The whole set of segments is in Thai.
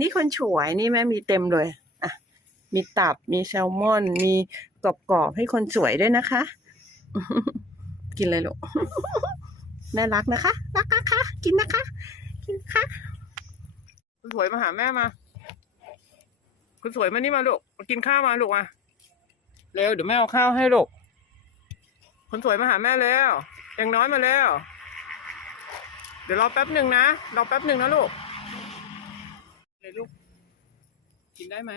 นี่คนฉวยนี่แม่มีเต็มเลยอะมีตับมีแซลมอน มีกรอบๆให้คนสวยด้วยนะคะ กินเลยลูกแม่รักนะคะ รักนะคะกินนะคะ กินค่ะคุณสวยมาหาแม่มา คุณสวยมานี่มาลูกมากินข้าวมาลูกมาเร็วเดี๋ยวแม่เอาข้าวให้ลูกคนสวยมาหาแม่แล้วยังน้อยมาแล้ว เดี๋ยวรอแป๊บหนึ่งนะรอแป๊บหนึ่งนะลูก เลยลูก กินได้ไหม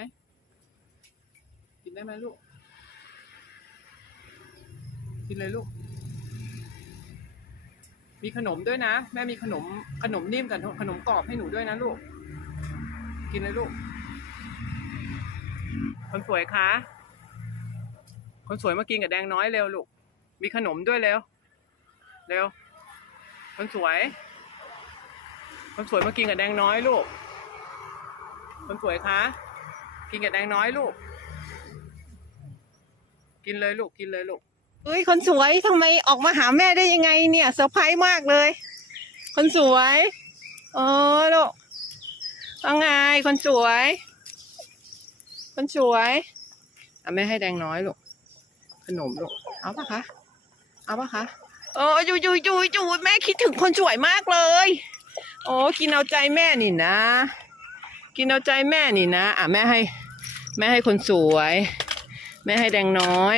กินได้ไหมลูก กินเลยลูก มีขนมด้วยนะ แม่มีขนมขนมนิ่มกับขนมกรอบให้หนูด้วยนะลูก กินเลยลูก คนสวยคะ คนสวยมากินกับแดงน้อยเร็วลูก มีขนมด้วยเร็ว เร็ว คนสวยคนสวยมากินกับแดงน้อยลูก คนสวยคะ กินกับแดงน้อยลูก กินเลยลูก กินเลยลูก เฮ้ย คนสวยทำไมออกมาหาแม่ได้ยังไงเนี่ยเซอร์ไพรส์มากเลย คนสวยเออลูกว่าไง คนสวย คนสวยอะแม่ให้แดงน้อยลูก ขนมลูก เอาปะคะ เอาปะคะเอออยู่อยู่อยู่อยู่แม่คิดถึงคนสวยมากเลย โอ้กินเอาใจแม่นี่นะ กินเอาใจแม่นี่นะ อะแม่ให้ แม่ให้คนสวย แม่ให้แดงน้อย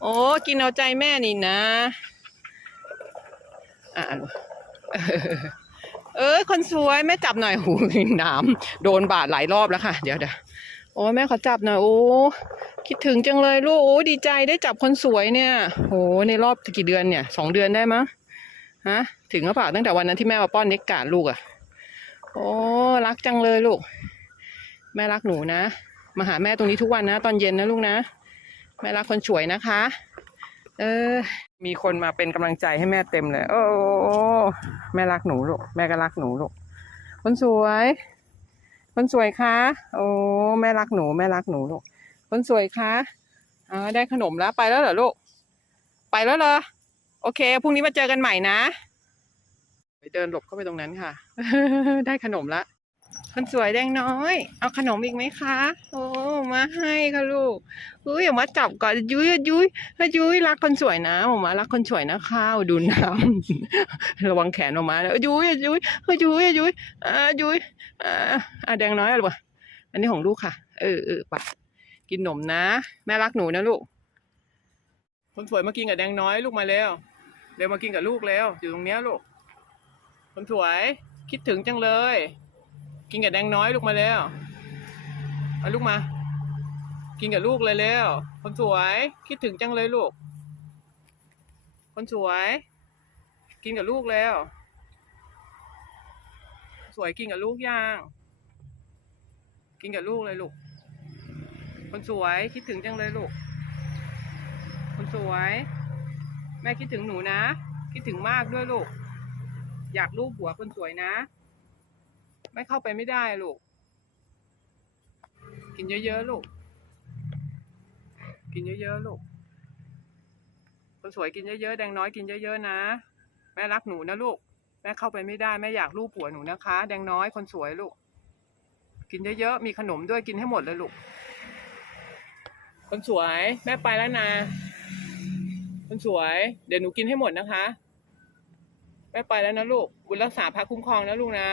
โอ้ กินเอาใจแม่นี่นะ อะเออ คนสวยแม่จับหน่อยหูน้ำโดนบาดหลายรอบแล้วค่ะ เดี๋ยวเดี๋ยวโอ้แม่ขอจับหน่อยโอ้คิดถึงจังเลยลูกโอ้ดีใจได้จับคนสวยเนี่ยโหในรอบกี่เดือนเนี่ยสองเดือนได้มั้งฮะถึงหรือเปล่าตั้งแต่วันนั้นที่แม่มาป้อนเน็กกาดลูกอะ โอ้รักจังเลยลูก แม่รักหนูนะ มาหาแม่ตรงนี้ทุกวันนะ ตอนเย็นนะลูกนะ แม่รักคนสวยนะคะ เออ มีคนมาเป็นกำลังใจให้แม่เต็มเลย โอ้แม่รักหนูลูก แม่ก็รักหนูลูก คนสวย คนสวยคะ โอ้แม่รักหนู แม่รักหนูลูก คนสวยคะอ่าได้ขนมแล้วไปแล้วเหรอลูก ไปแล้วเหรอ โอเค พรุ่งนี้มาเจอกันใหม่นะ เดินหลบเข้าไปตรงนั้นค่ะ ได้ขนมละคนสวยแดงน้อย เอาขนมอีกไหมคะ โอ้ มาให้ค่ะลูกอุ้ยอย่ามาจับก่อนยุ้ยยุ้ยยุ้ยรักคนสวยนะหมามารักคนสวยนะข้าวดูน้ำระวังแขนออกมาแล้วยุ้ยยุ้ยยุ้ยยุ้ยอ่ายุ้ยอ่าแดงน้อยอะไรวะอันนี้ของลูกค่ะ เออเออไปกินขนมนะ แม่รักหนูนะลูก คนสวยมากินกับแดงน้อยลูกมาแล้วเร็วมากินกับลูกแล้วอยู่ตรงเนี้ยลูก คนสวยคิดถึงจังเลย กินกับแดงน้อยลูกมาแล้วเอาลูกมา กินกับลูกเลยแล้วคนสวยคิดถึงจังเลยลูก คนสวย กินกับลูกแล้ว สวยกินกับลูกย่าง กินกับลูกเลยลูก คนสวยคิดถึงจังเลยลูก คนสวย แม่คิดถึงหนูนะ คิดถึงมากด้วยลูก อยากลูบหัวคนสวยนะ ไม่เข้าไปไม่ได้ลูก กินเยอะๆลูก กินเยอะๆลูก คนสวยกินเยอะๆแดงน้อยกินเยอะๆนะ แม่รักหนูนะลูก แม่เข้าไปไม่ได้แม่อยากลูบหัวหนูนะคะ แดงน้อยคนสวยลูก กินเยอะๆมีขนมด้วยกินให้หมดเลยลูก คนสวยแม่ไปแล้วนะคนสวย เดี๋ยวหนูกินให้หมดนะคะ แม่ไปแล้วนะลูก บุญรักษาพระคุ้มครองนะลูกนะ